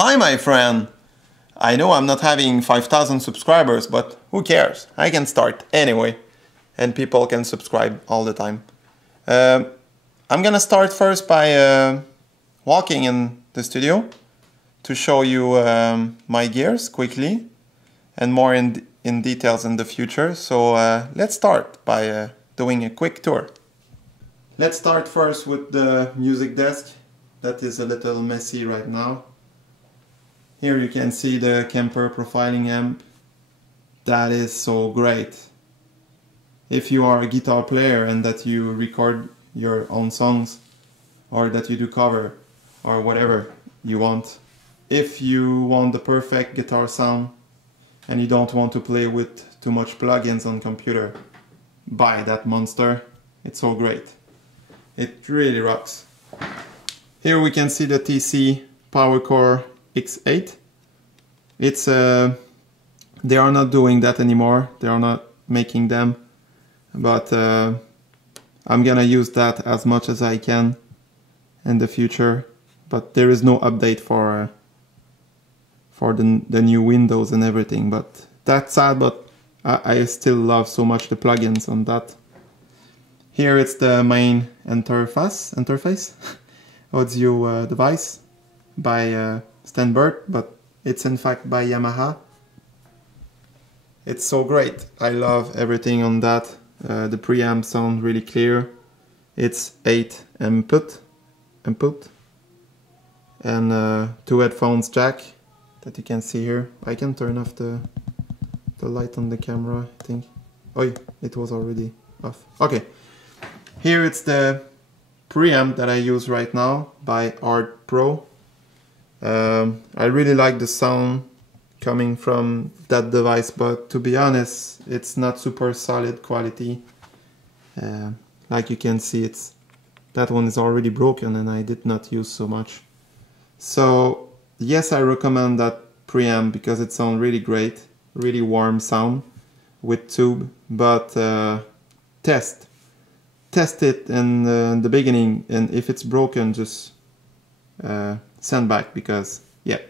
Hi my friend! I know I'm not having 5,000 subscribers, but who cares? I can start anyway, and people can subscribe all the time. I'm gonna start first by walking in the studio to show you my gears quickly and more in details in the future. So let's start by doing a quick tour. Let's start first with the music desk. That is a little messy right now. Here you can see the Kemper profiling amp. That is so great. If you are a guitar player and that you record your own songs, or that you do cover, or whatever you want, if you want the perfect guitar sound and you don't want to play with too much plugins on computer, buy that monster. It's so great. It really rocks. Here we can see the TC PowerCore X8. It's they are not doing that anymore. They are not making them, but I'm gonna use that as much as I can in the future. But there is no update for the new Windows and everything. But that's sad. But I still love so much the plugins on that. Here it's the main interface audio device by Steinberg, but it's in fact by Yamaha. It's so great. I love everything on that. The preamp sound really clear. It's 8 input and 2 headphones jack that you can see here. I can turn off the light on the camera, I think. Oh, it was already off. Okay. Here it's the preamp that I use right now by Art Pro. I really like the sound coming from that device, but to be honest, it's not super solid quality. Like you can see, that one is already broken and I did not use so much. So yes, I recommend that preamp because it sounds really great, really warm sound with tube, but test it in the beginning, and if it's broken, just send back, because yeah.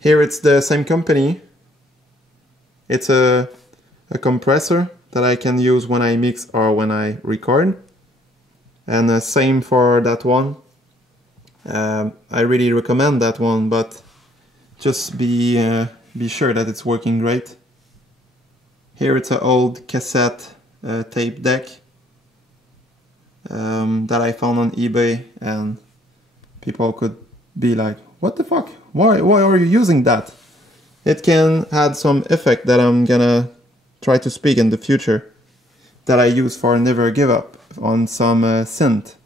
Here it's the same company. It's a compressor that I can use when I mix or when I record, and same for that one. I really recommend that one, but just be sure that it's working great. Here it's an old cassette tape deck that I found on eBay, and people could be like, what the fuck? Why are you using that? It can add some effect that I'm gonna try to speak in the future, that I use for Never Give Up on some synth.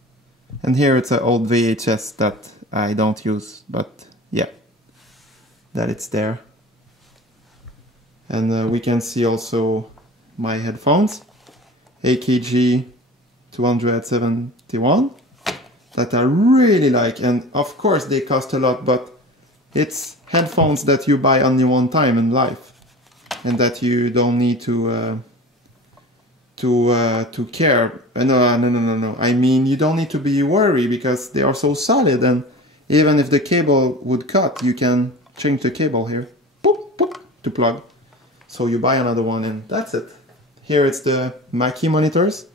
And here it's an old VHS that I don't use, but yeah, that it's there. And we can see also my headphones, AKG 271, that I really like, and of course they cost a lot, but it's headphones that you buy only one time in life, and that you don't need to care. No. I mean, you don't need to be worried because they are so solid, and even if the cable would cut, you can change the cable here, boop, boop, to plug. So you buy another one and that's it. Here it's the Mackie monitors.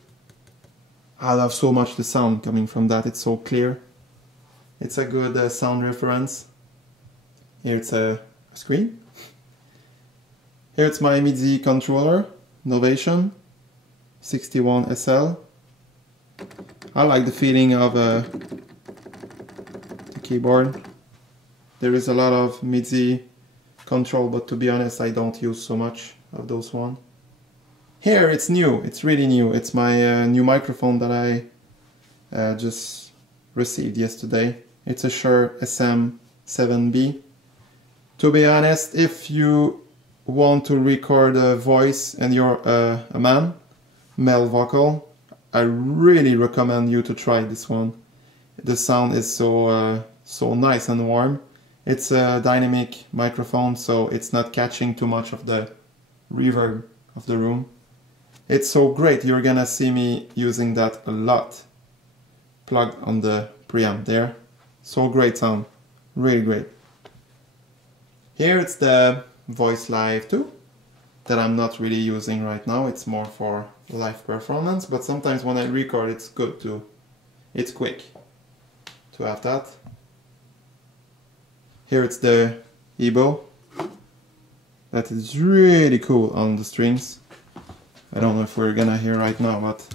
I love so much the sound coming from that. It's so clear. It's a good sound reference. Here it's a screen. Here it's my MIDI controller, Novation 61SL. I like the feeling of the keyboard. There is a lot of MIDI control, but to be honest, I don't use so much of those ones. Here it's new, it's really new. It's my new microphone that I just received yesterday. It's a Shure SM7B. To be honest, if you want to record a voice and you're a man, male vocal, I really recommend you to try this one. The sound is so nice and warm. It's a dynamic microphone, so it's not catching too much of the reverb of the room. It's so great. You're gonna see me using that a lot. Plugged on the preamp there. So great sound. Really great. Here it's the Voice Live 2 that I'm not really using right now. It's more for live performance, but sometimes when I record it's good to, it's quick to have that. Here it's the EBO. That is really cool on the strings. I don't know if we're gonna hear right now, but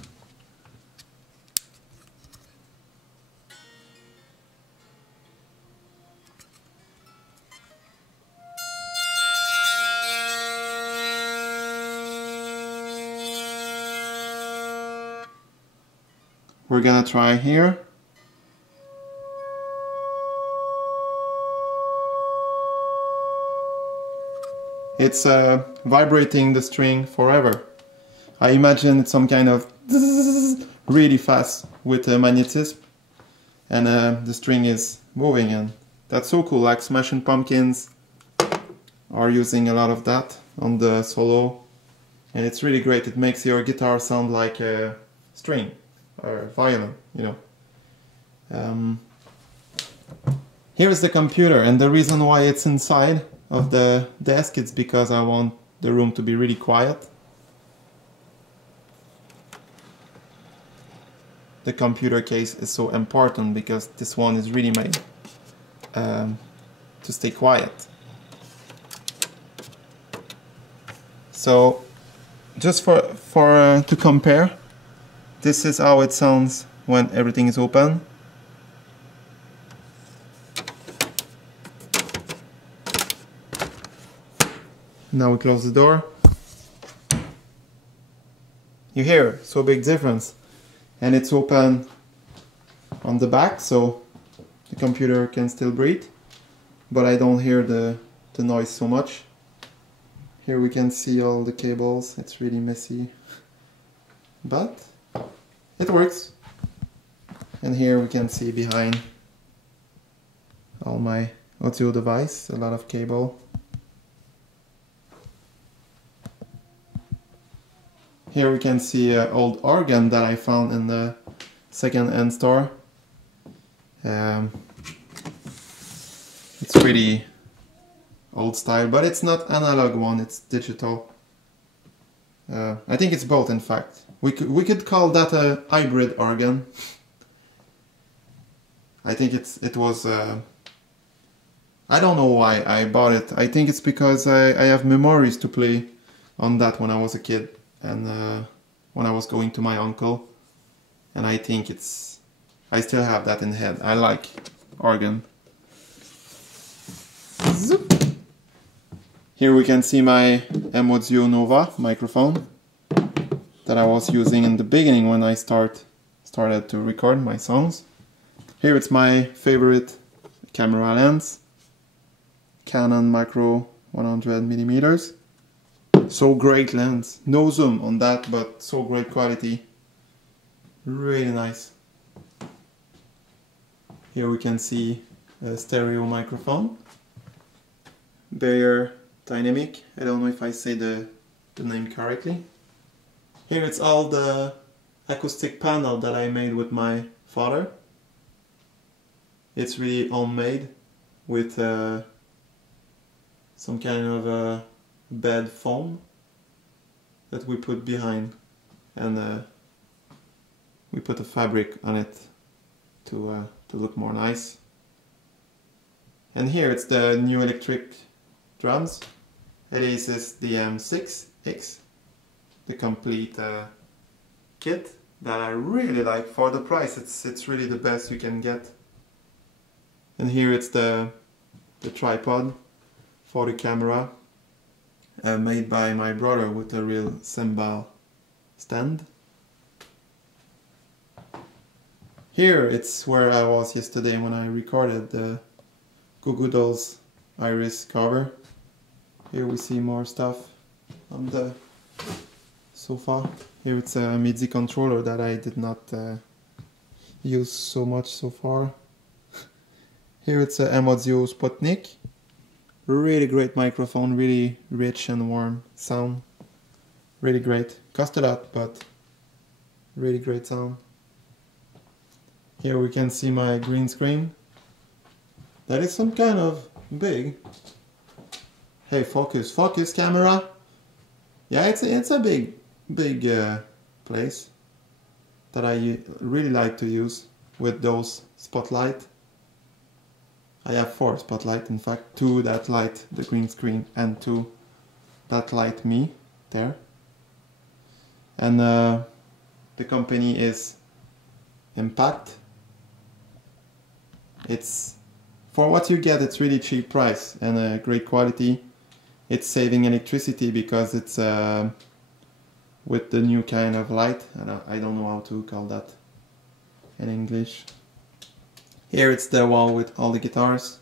we're gonna try here. It's vibrating the string forever. I imagine it's some kind of really fast with a magnetism, and the string is moving, and that's so cool. Like Smashing Pumpkins are using a lot of that on the solo, and it's really great. It makes your guitar sound like a string or violin, you know. Here is the computer, and the reason why it's inside of the desk is because I want the room to be really quiet. The computer case is so important because this one is really made to stay quiet. So just to compare, this is how it sounds when everything is open. Now we close the door. You hear, so big difference. And it's open on the back, so the computer can still breathe, but I don't hear the noise so much. Here we can see all the cables. It's really messy, but it works. And here we can see behind all my audio device, a lot of cable. Here we can see an old organ that I found in the second-hand store. It's pretty old style, but it's not analog one, it's digital. I think it's both, in fact. We could call that a hybrid organ. I think it was... I don't know why I bought it. I think it's because I have memories to play on that when I was a kid. And when I was going to my uncle, and I think I still have that in head. I like organ. Zoop. Here we can see my M-Audio Nova microphone that I was using in the beginning when I started to record my songs. Here it's my favorite camera lens, Canon Macro 100mm. So great lens, no zoom on that, but so great quality, really nice. Here we can see a stereo microphone, Behringer Dynamic. I don't know if I say the name correctly. Here it's all the acoustic panel that I made with my father. It's really homemade with some kind of a bed foam that we put behind, and we put a fabric on it to look more nice. And here it's the new electric drums, ASUS DM6X, the complete kit that I really like. For the price, it's really the best you can get. And here it's the tripod for the camera. Made by my brother with a real cymbal stand. Here it's where I was yesterday when I recorded the Goo Goo Dolls Iris cover. Here we see more stuff on the sofa. Here it's a MIDI controller that I did not use so much so far. Here it's a M-Audio Sputnik. Really great microphone, really rich and warm sound. Really great. Cost a lot, but really great sound. Here we can see my green screen. That is some kind of big. Hey, focus, focus camera. Yeah, it's a big place that I really like to use with those spotlight. I have 4 spotlight, in fact, 2 that light the green screen and 2 that light me there. And the company is Impact. It's, for what you get, it's really cheap price and great quality. It's saving electricity because it's with the new kind of light. I don't know how to call that in English. Here it's the wall with all the guitars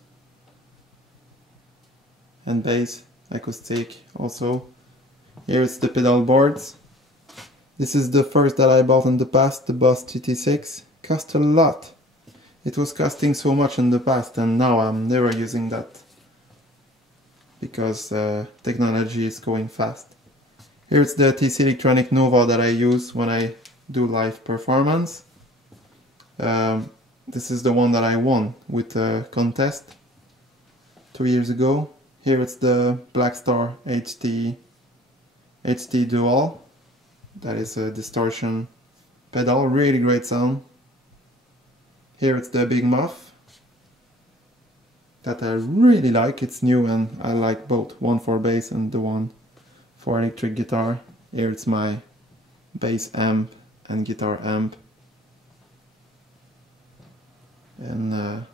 and bass, acoustic also. Here it's the pedal boards. This is the first that I bought in the past, the Boss GT6. Cost a lot. It was costing so much in the past and now I'm never using that because technology is going fast. Here it's the TC Electronic Nova that I use when I do live performance. This is the one that I won with a contest 2 years ago. Here it's the Blackstar HT Dual. That is a distortion pedal, really great sound. Here it's the Big Muff that I really like. It's new and I like both, one for bass and the one for electric guitar. Here it's my bass amp and guitar amp. And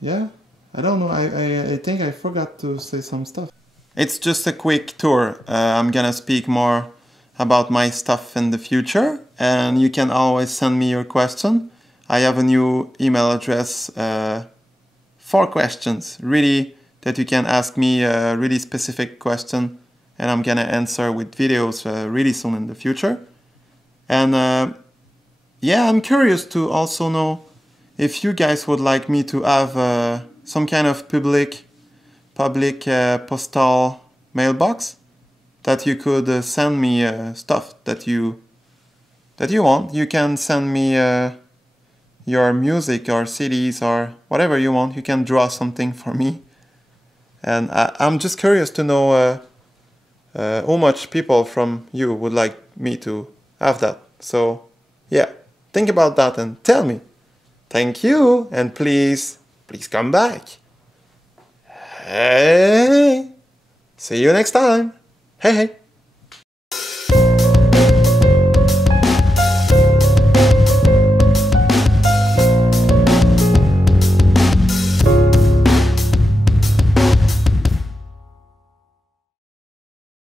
yeah, I don't know, I think I forgot to say some stuff. It's just a quick tour. I'm gonna speak more about my stuff in the future and you can always send me your question. I have a new email address for questions, really, that you can ask me a really specific question and I'm gonna answer with videos really soon in the future. And yeah, I'm curious to also know if you guys would like me to have some kind of public postal mailbox that you could send me stuff that you want. You can send me your music or CDs or whatever you want. You can draw something for me. And I'm just curious to know how much people from you would like me to have that. So yeah, think about that and tell me. Thank you, and please come back. Hey, see you next time. Hey.